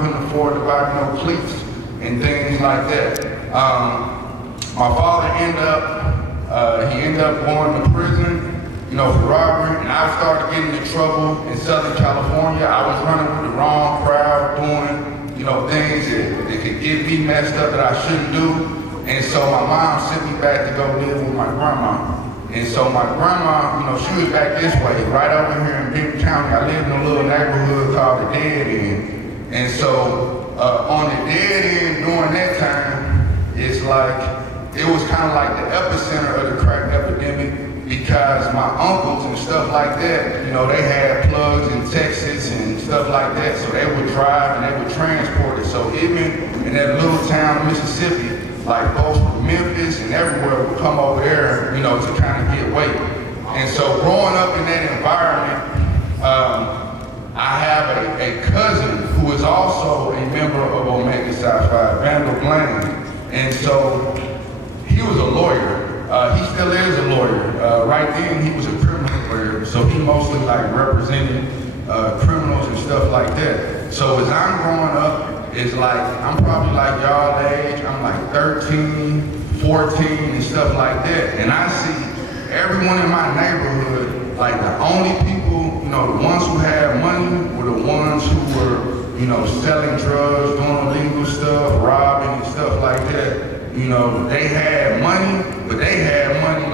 couldn't afford to buy no cleats and things like that. My father ended up going to prison, for robbery, and I started getting in trouble in Southern California. I was running with the wrong crowd, doing, things that could get me messed up that I shouldn't do. And so my mom sent me back to go live with my grandma. And so my grandma, she was back this way, right over here in Benton County. I lived in a little neighborhood called the Dead End. And so on the Dead End during that time, it's like, it was kind of like the epicenter of the crack epidemic, because my uncles and stuff like that, they had plugs in Texas and stuff like that, so they would drive and they would transport it. So even in that little town, Mississippi, like folks from Memphis and everywhere would come over there, to kind of get weight. And so growing up in that environment, I have a cousin who is also a member of Omega Psi Phi, Vandal Blaine. And so he was a lawyer. He still is a lawyer. Right then, he was a criminal lawyer, so he mostly represented criminals and stuff like that. So as I'm growing up, it's like, I'm probably like y'all age, I'm like 13, 14 and stuff like that. And I see everyone in my neighborhood, like the only people, the ones who had money were the ones who were, selling drugs, doing illegal stuff, robbing and stuff like that. They had money, but they had money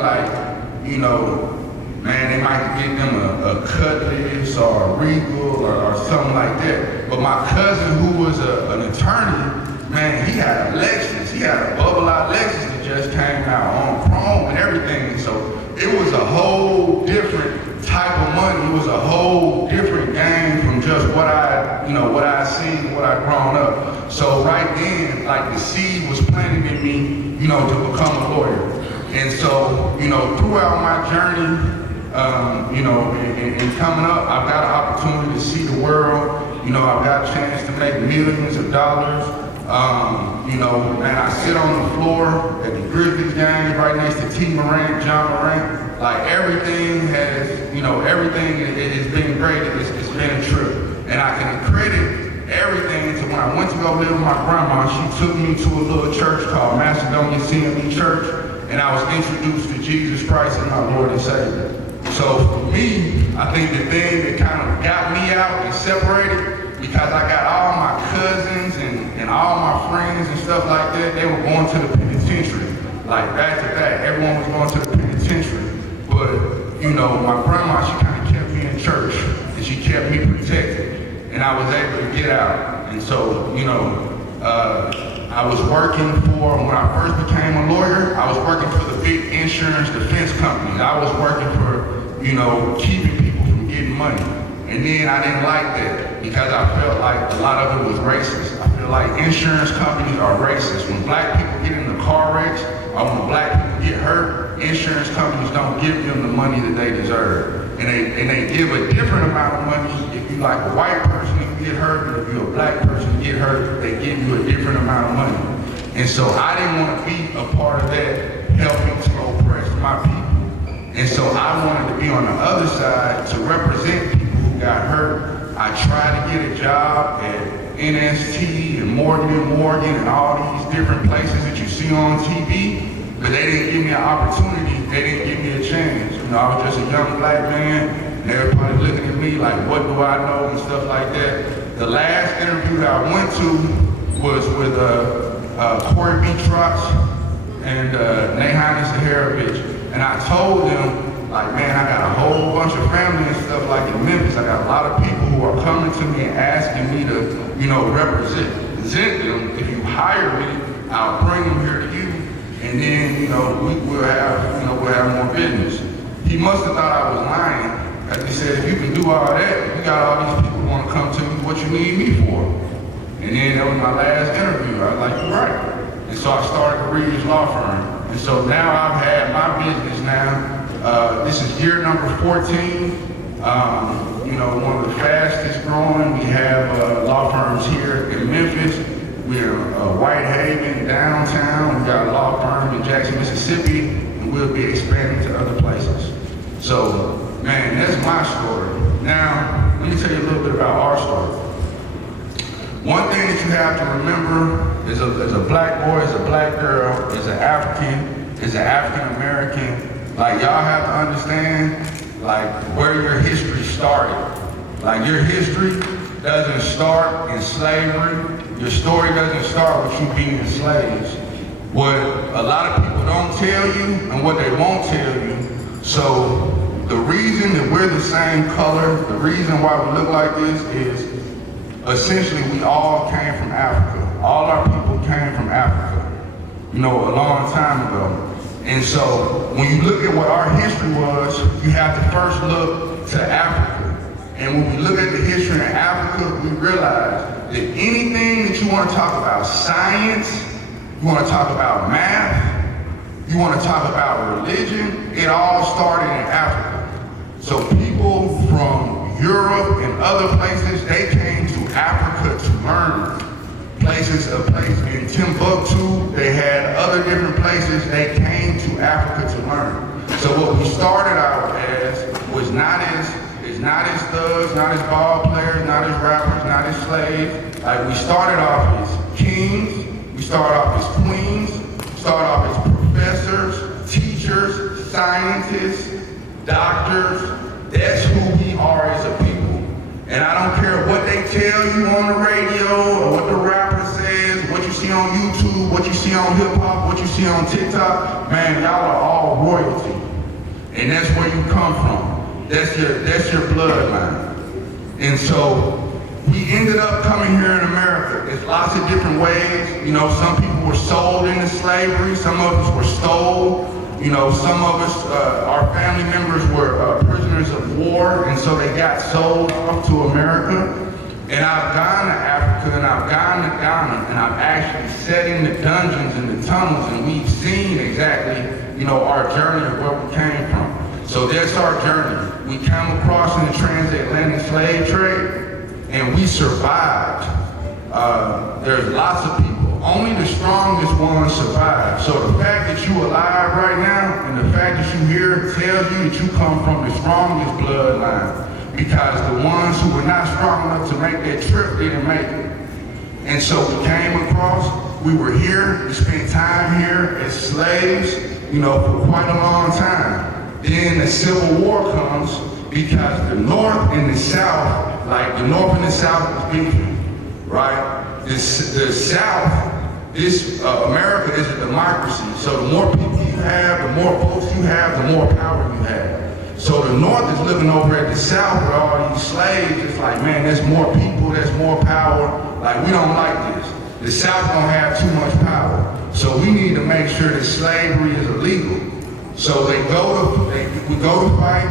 man, they might give them a Cutlass or a Regal or something like that. But my cousin, who was an attorney, man, he had a Lexus. He had a bubble out Lexus that just came out on chrome and everything. So it was a whole different type of money. It was a whole different game from just what I seen, what I grown up. So right then, the seed was planted in me, to become a lawyer. And so, throughout my journey, and coming up, I've got an opportunity to see the world. I've got a chance to make millions of dollars. Man, I sit on the floor at the Grizzlies game right next to T. Morant, John Morant. Everything has, everything has been great. It's been a trip. And I can credit everything to when I went to go live with my grandma. She took me to a little church called Macedonia CME Church, and I was introduced to Jesus Christ as my Lord and Savior. So for me, I think the thing that kind of got me out and separated, because I got all my cousins and all my friends and stuff like that, they were going to the penitentiary. Back to back, everyone was going to the penitentiary. But, my grandma, she kind of kept me in church, and she kept me protected, and I was able to get out. And so, I was working when I first became a lawyer, I was working for the big insurance defense companies. I was working for, keeping people from getting money. And then I didn't like that because I felt like a lot of it was racist. I feel like insurance companies are racist. When black people get in the car wrecks, or when black people get hurt, insurance companies don't give them the money that they deserve. And they give a different amount of money if you like a white person and you get hurt, and if you're a black person and get hurt, they give you a different amount of money. And so I didn't want to be a part of that, helping to oppress my people. And so I wanted to be on the other side to represent people who got hurt. I tried to get a job at NST and Morgan & Morgan and all these different places that you see on TV, but they didn't give me an opportunity. They didn't give me a chance. I was just a young black man, and everybody looking at me like, what do I know and stuff like that. The last interview that I went to was with Corey B. Trotz and Nehanis Saharovich. And I told them, man, I got a whole bunch of family and stuff in Memphis. I got a lot of people who are coming to me and asking me to, represent them. If you hire me, I'll bring them here to you. And then, we'll have more business. He must have thought I was lying. As he said, if you can do all that, you got all these people who want to come to me, what you need me for? And then that was my last interview. I was like, you're right. And so I started the Reaves Law Firm. And so now I've had my business now. This is year number 14. One of the fastest growing. We have law firms here in Memphis. We're Whitehaven, downtown. We got a law firm in Jackson, Mississippi, and we'll be expanding to other places. So, man, that's my story. Now, let me tell you a little bit about our story. One thing that you have to remember is a black boy, is a black girl, is an African American, like y'all have to understand like where your history started. Like your history doesn't start in slavery. Your story doesn't start with you being slaves. What a lot of people don't tell you and what they won't tell you. So the reason that we're the same color, the reason why we look like this is essentially we all came from Africa. All our people came from Africa, you know, a long time ago. And so when you look at what our history was, you have to first look to Africa. And when we look at the history in Africa, we realize that anything that you want to talk about, science, you want to talk about math, you want to talk about religion, it all started in Africa. So people from Europe and other places, they came to Africa to learn. Places in Timbuktu, they had other different places, they came to Africa to learn. So what we started out as was not as thugs, not as ball players, not as rappers, not as slaves. Like we started off as kings, we started off as queens, we started off as professors, teachers, scientists, doctors. That's who we are as a people. And I don't care what they tell you on the radio or what the rapper says, what you see on YouTube, what you see on hip hop, what you see on TikTok. Man, y'all are all royalty. And that's where you come from. That's your bloodline. And so we ended up coming here in America. There's lots of different ways. You know, some people were sold into slavery. Some of us were stole. You know, some of us, our family members were prisoners of war, and so they got sold off to America. And I've gone to Africa, and I've gone to Ghana, and I've actually sat in the dungeons and the tunnels, and we've seen exactly, you know, our journey of where we came from. So that's our journey. We came across in the transatlantic slave trade, and we survived. There's lots of people. Only the strongest ones survive. So the fact that you're alive right now, and the fact that you're here tells you that you come from the strongest bloodline. Because the ones who were not strong enough to make that trip didn't make it. And so we came across, we were here, we spent time here as slaves, you know, for quite a long time. Then the Civil War comes because the North and the South, like the North and the South was beefing, right? The South, America is a democracy. So the more people you have, the more votes you have, the more power you have. So the North is looking over at the South with all these slaves. It's like, man, there's more people, there's more power. Like, we don't like this. The South don't have too much power. So we need to make sure that slavery is illegal. So we go to fight.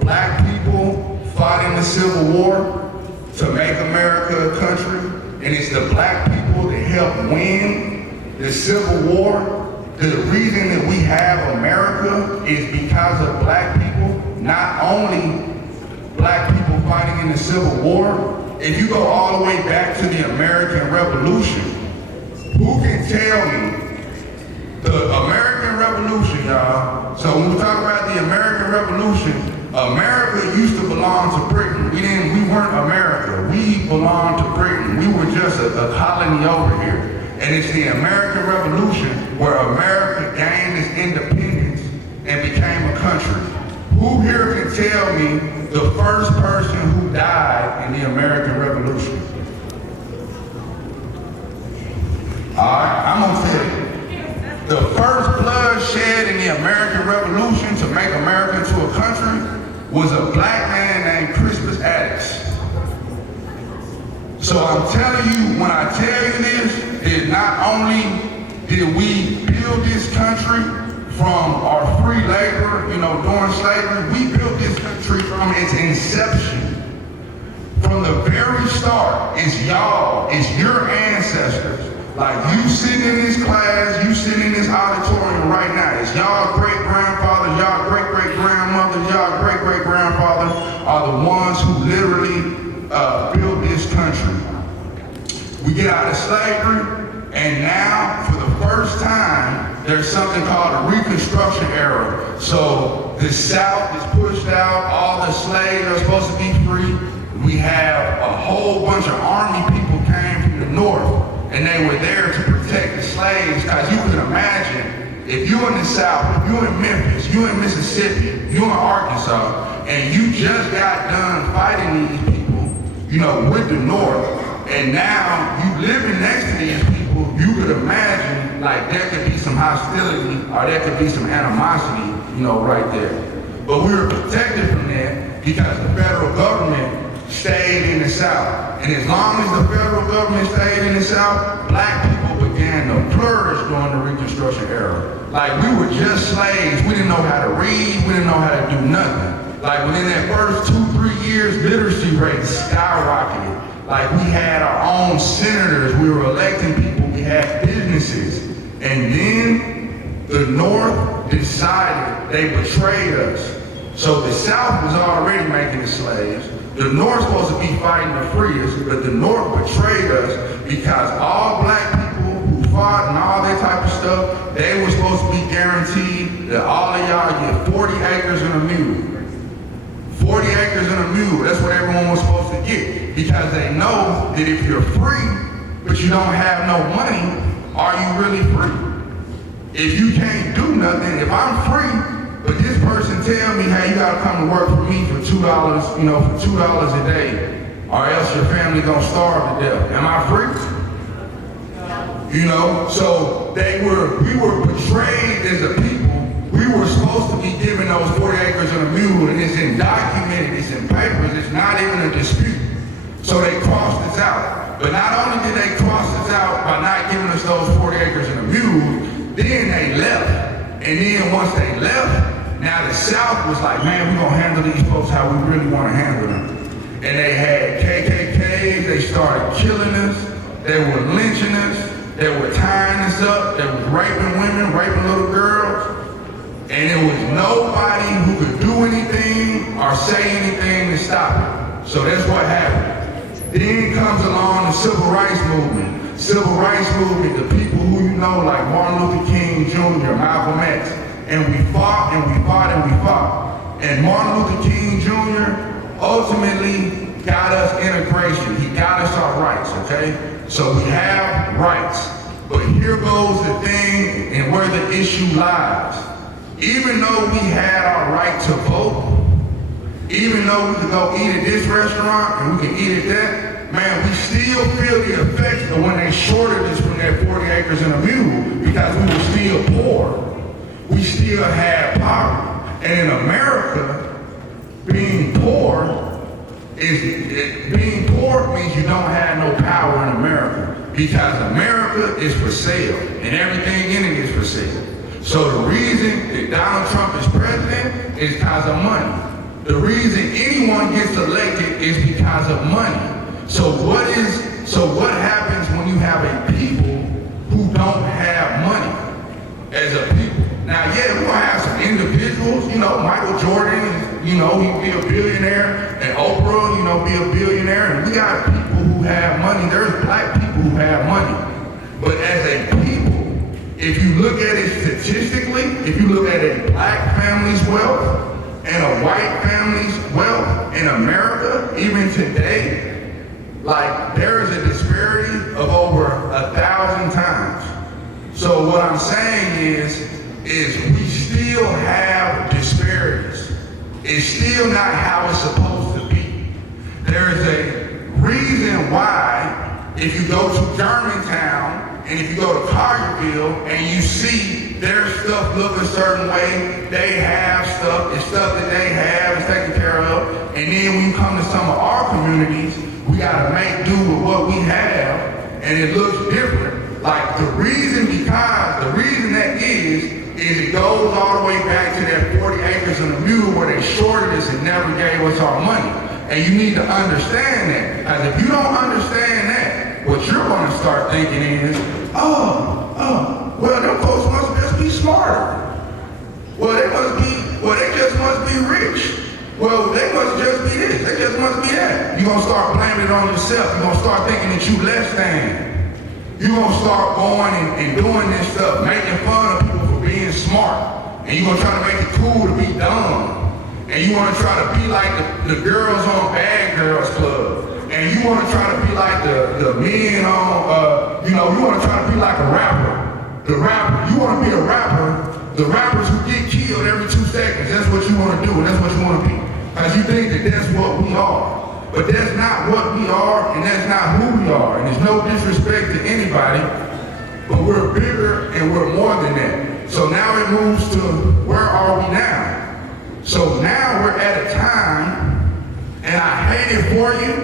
Black people fought in the Civil War to make America a country. And it's the black people that helped win the Civil War. The reason that we have America is because of black people, not only black people fighting in the Civil War. If you go all the way back to the American Revolution, who can tell me the American Revolution, y'all? So when we talk about the American Revolution, America used to belong to Britain. We weren't America. We belonged to Britain. We were just a colony over here. And it's the American Revolution where America gained its independence and became a country. Who here can tell me the first person who died in the American Revolution? All right, I'm gonna tell you. The first blood shed in the American Revolution to make America into a country was a black man named Crispus Attucks. So I'm telling you, when I tell you this, is not only did we build this country from our free labor, you know, during slavery, we built this country from its inception. From the very start, it's y'all, it's your ancestors. Like you sitting in this class, you sitting in this auditorium right now, it's y'all great-grandfathers, y'all great-great-grandmothers, y'all great-great-grandfathers are the ones who literally built this country. We get out of slavery, and now, for the first time, there's something called a Reconstruction era. So the South is pushed out, all the slaves are supposed to be free. We have a whole bunch of army people came if you in the South, if you in Memphis, you in Mississippi, you in Arkansas, and you just got done fighting these people, you know, with the North, and now you living next to these people, you could imagine like there could be some hostility or there could be some animosity, you know, right there. But we were protected from that because the federal government stayed in the South. And as long as the federal government stayed in the South, black people began to flourish during the Reconstruction era. Like we were just slaves. We didn't know how to read. We didn't know how to do nothing. Like within that first 2-3 years, literacy rates skyrocketed. Like we had our own senators. We were electing people. We had businesses. And then the North decided they betrayed us. So the South was already making us slaves. The North supposed to be fighting to free us, but the North betrayed us because all black people who fought and all that type of stuff, they were supposed to be guaranteed that all of y'all get 40 acres and a mule. 40 acres and a mule, that's what everyone was supposed to get. Because they know that if you're free, but you don't have no money, are you really free? If you can't do nothing, if I'm free, but this person tell me, hey, you gotta come to work for me for $2, you know, for $2 a day, or else your family gonna starve to death. Am I free? You know, so we were betrayed as a people. We were supposed to be given those 40 acres and a mule, and it's documented, it's in papers, it's not even a dispute. So they crossed us out. But not only did they cross us out by not giving us those 40 acres and a mule, then they left. And then once they left, now the South was like, man, we're gonna handle these folks how we really wanna handle them. And they had KKKs, they started killing us, they were lynching us, they were tying us up, they were raping women, raping little girls. And there was nobody who could do anything or say anything to stop it. So that's what happened. Then comes along the Civil Rights Movement. Civil Rights Movement, the people who you know like Martin Luther King Jr., Malcolm X. And we fought and we fought and we fought. And Martin Luther King Jr. ultimately got us integration. He got us our rights, okay? So we have rights. But here goes the thing and where the issue lies. Even though we had our right to vote, even though we could go eat at this restaurant and we can eat at that, man, we still feel the effects of when they shorted us from that 40 acres and a mule because we were still poor. We still had poverty. And in America, being poor means you don't have no power in America because America is for sale and everything in it is for sale. So the reason that Donald Trump is president is because of money. The reason anyone gets elected is because of money. So what happens when you have a people who don't have money as a people? Now, yeah, we're gonna have some individuals, you know, Michael Jordan, you know, he'd be a billionaire, and Oprah, you know, be a billionaire, and we got people who have money. There's black people who have money. But as a people, if you look at it statistically, if you look at a black family's wealth and a white family's wealth in America, even today, like there is a disparity of over 1,000 times. So what I'm saying is we still have disparities. It's still not how it's supposed to be. There's a reason why if you go to Germantown and if you go to Collierville and you see their stuff look a certain way, they have stuff, it's stuff that they have, it's taken care of, and then when you come to some of our communities, we gotta make do with what we have, and it looks different. Like the reason that is it goes all the way back to that 40 acres and a mule where they shorted us and never gave us our money. And you need to understand that. Because if you don't understand that, what you're going to start thinking is, well, them folks must just be smarter. Well, they just must be rich. Well, they must just be this. They just must be that. You're going to start blaming it on yourself. You're going to start thinking that you less than. You're going to start going and doing this stuff, making fun of people for being smart. And you're going to try to make it cool to be dumb. And you want to try to be like the girls on Bad Girls Club. And you want to try to be like the men on, you want to try to be like a rapper. The rapper, you want to be a rapper, the rappers who get killed every 2 seconds, that's what you want to do, and that's what you want to be. Because you think that that's what we are. But that's not what we are, and that's not who we are. And there's no disrespect to anybody, but we're bigger and we're more than that. So now it moves to, where are we now? So now we're at a time, and I hate it for you,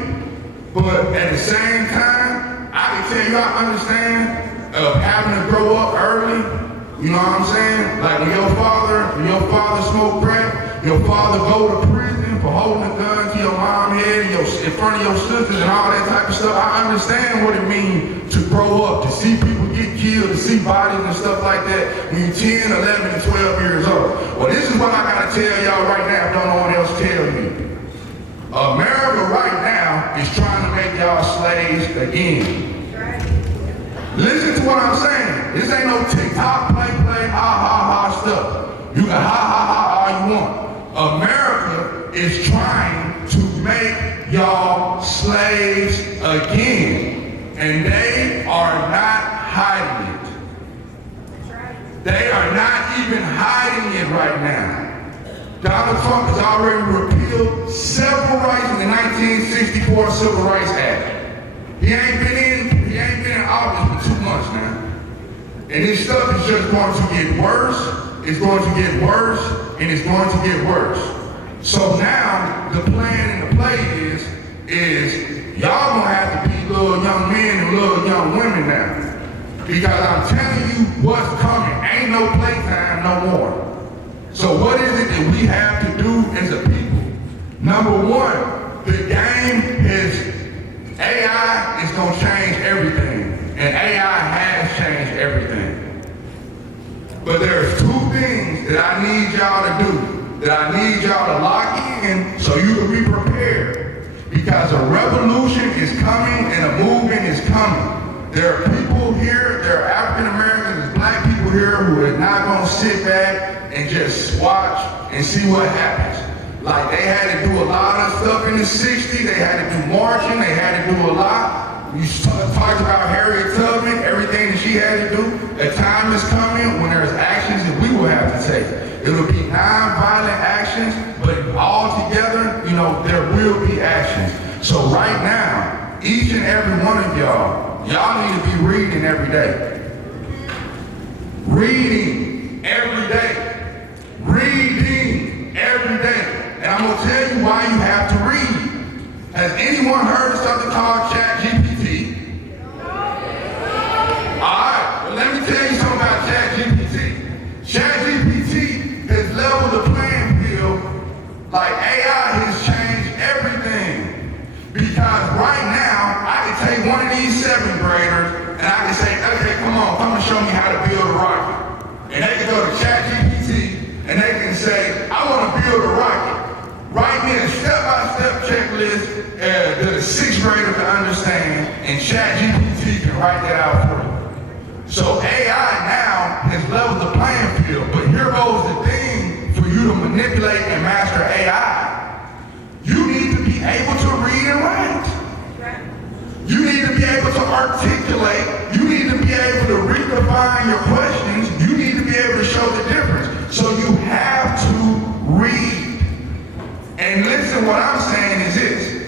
but at the same time, I can tell you I understand of having to grow up early. You know what I'm saying? Like when your father smoked crack, your father go to prison for holding a gun to your mom's head and in front of your sisters and all that type of stuff. I understand what it means to grow up, to see people get killed, to see bodies and stuff like that when you're 10, 11, and 12 years old. Well, this is what I gotta tell y'all right now if don't no one else tell you. America right now is trying to make y'all slaves again. Listen to what I'm saying. This ain't no TikTok, play, ha stuff. You can ha all you want. America is trying to make y'all slaves again. And they are not hiding it. They are not even hiding it right now. Donald Trump has already repealed several rights in the 1964 Civil Rights Act. He ain't been in office for 2 months now. And this stuff is just going to get worse, it's going to get worse, and it's going to get worse. So now, the plan and the play is y'all gonna have to be little young men and little young women now. Because I'm telling you what's coming. Ain't no playtime no more. So what is it that we have to do as a people? Number one, the game is AI is going to change everything, and AI has changed everything. But there's 2 things that I need y'all to do, that I need y'all to lock in so you can be prepared. Because a revolution is coming and a movement is coming. There are people here, there are African Americans, there's black people here who are not going to sit back and just watch and see what happens. Like they had to do a lot of stuff in the 60s, they had to do marching, they had to do a lot. You talked about Harriet Tubman, everything that she had to do. A time is coming when there's actions that we will have to take. It'll be non-violent actions, but all together, you know, there will be actions. So right now, each and every one of y'all need to be reading every day. Reading every day. Reading every day. And I'm going to tell you why you have to read. Has anyone heard of something called ChatGPT? Alright, well let me tell you something about ChatGPT. ChatGPT has leveled the playing field like AI has changed everything. Because right now, I can take one of these 7th graders and I can say, okay, come and show me how to build a rocket. And they can go to ChatGPT and they can say, I want to build a rocket. Write me a step-by-step checklist that a 6th grader can understand, and ChatGPT can write that out for you. So AI now has leveled the playing field, but here goes the thing for you to manipulate and master AI. You need to be able to read and write. You need to be able to articulate. You need to be able to redefine your questions. You need to be able to show the difference. So you have to read. And listen, what I'm saying is this.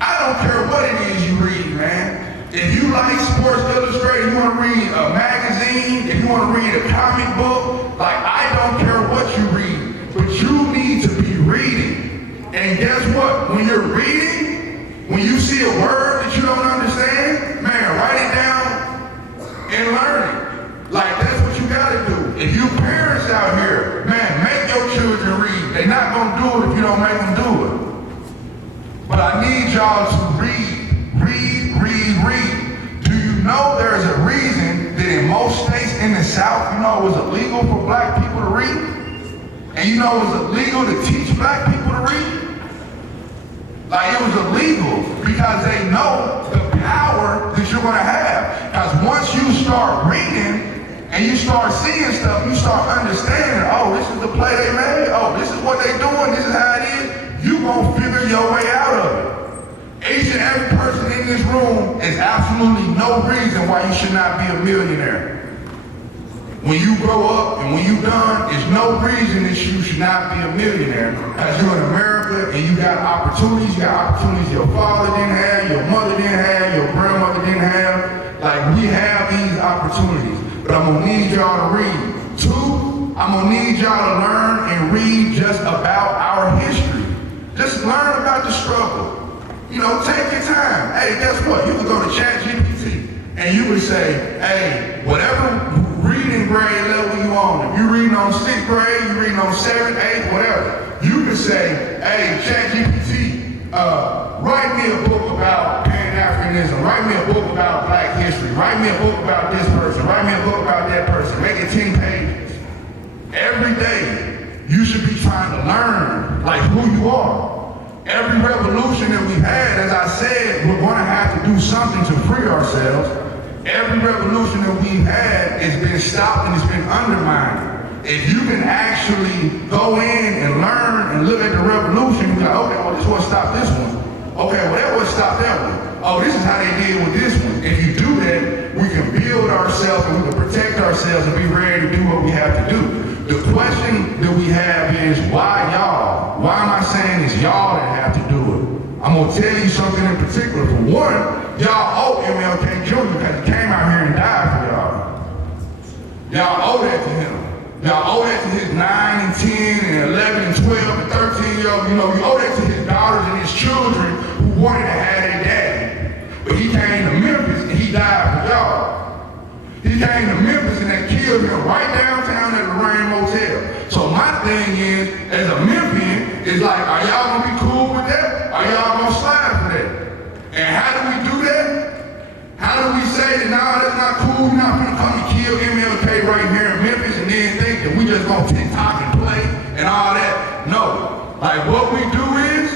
I don't care what it is you read, man. If you like Sports Illustrated, you want to read a magazine, if you want to read a comic book, like I don't care what you read, but you need to be reading. And guess what? When you're reading, when you see a word that you don't understand, man, write it down and learn it. Like that's what you gotta do. If you parents out here, man, make your children read. They're not gonna do it if you don't make them do it. But I need y'all to read. Do you know there's a reason that in most states in the South, you know, it was illegal for black people to read? And you know it was illegal to teach black people to read? Like it was illegal because they know the power that you're gonna have. Because once you start reading, and you start seeing stuff, you start understanding, oh, this is the play they made, oh, this is what they doing, this is how it is, you gonna figure your way out of it. Each and every person in this room is absolutely no reason why you should not be a millionaire. when you grow up and when you done, there's no reason that you should not be a millionaire. Because you're in America and you got opportunities your father didn't have, your mother didn't have, your grandmother didn't have. Like, we have these opportunities. But I'm gonna need y'all to read. 2, I'm gonna need y'all to learn and read just about our history. Just learn about the struggle. You know, take your time. Hey, guess what? You can go to ChatGPT and you would say, hey, whatever reading grade level you on, if you're reading on 6th grade, you're reading on 7th, 8th, whatever, you can say, hey, ChatGPT, write me a book about Pan-Africanism, write me a book about Black history, write me a book about this person, write me a book about that person, make it 10 pages. Every day, you should be trying to learn, like, who you are. Every revolution that we've had, as I said, we're going to have to do something to free ourselves. Every revolution that we've had has been stopped and it's been undermined. If you can actually go in and learn and look at the revolution, you go, okay, well, this is what stopped this one. Okay, well, that what stopped that one. Oh, this is how they did with this one. If you do that, we can build ourselves and we can protect ourselves and be ready to do what we have to do. The question that we have is, why y'all? Why am I saying it's y'all that have to do it? I'm gonna tell you something in particular. For one, y'all owe MLK Jr. because he came out here and died for y'all. Y'all owe that to him. Y'all owe that to his 9 and 10 and 11 and 12 and 13-year-old. You know, you owe that to his daughters and his children who wanted to have their daddy. But he came to Memphis and he died for y'all. He came to Memphis and they killed him right downtown at the Rain Motel. So my thing is, as a Memphian, is like, are y'all gonna be cool with that? Are y'all gonna slide for that? And how do we do that? How do we say that, nah, that's not cool, we're not gonna come and kill MLK right here in Memphis and then think that we just gonna TikTok and play and all that? No. Like, what we do is,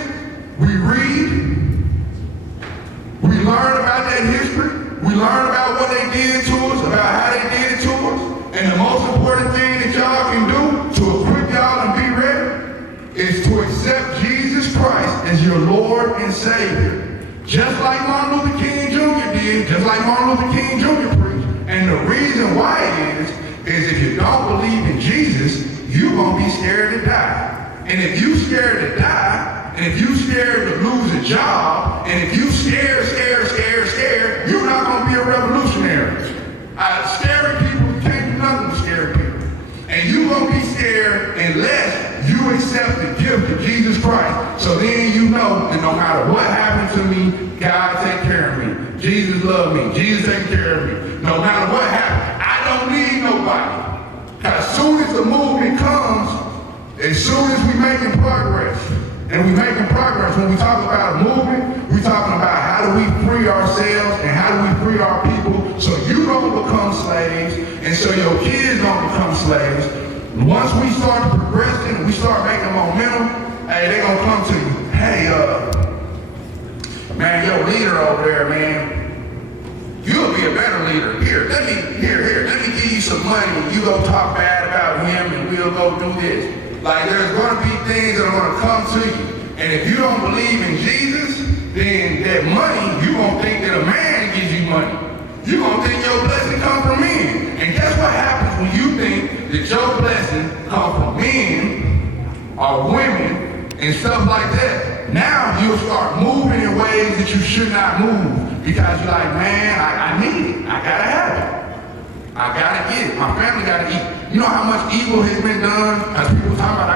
we read, we learn about that history, we learn about what they did to us, about how they did it to us, and the most important thing that y'all can do to equip y'all and be ready is to accept Jesus Christ as your Lord and Savior. Just like Martin Luther King Jr. did, just like Martin Luther King Jr. preached. And the reason why is if you don't believe in Jesus, you're gonna be scared to die. And if you scared to die, and if you scared to lose a job, and if you scared, you're not gonna be a revolutionary. Scary people can't do nothing to scary people. And you're gonna be scared unless you accept the gift of Jesus Christ. So then you know that no matter what happens to me, God take care of me. Jesus loves me. Jesus take care of me. No matter what happens, I don't need nobody. Because as soon as the movement comes, as soon as we making progress, and we making progress, when we talk about a movement, we talking about how do we free ourselves and how do we free our people so you don't become slaves and so your kids don't become slaves. Once we start progressing and we start making momentum, hey, they're gonna come to you. Hey, man, your leader over there, man, you'll be a better leader. Here, let me give you some money. You go talk bad about him and we'll go do this. Like, there's gonna be things that are gonna come to you. And if you don't believe in Jesus, then that money, you gonna think that a man gives you money. You gonna think your blessing come from men. And guess what happens when you think that your blessing come from men or women and stuff like that? Now you'll start moving in ways that you should not move because you're like, man, I need it. I gotta have it. I gotta get it. My family gotta eat. You know how much evil has been done? As people talk about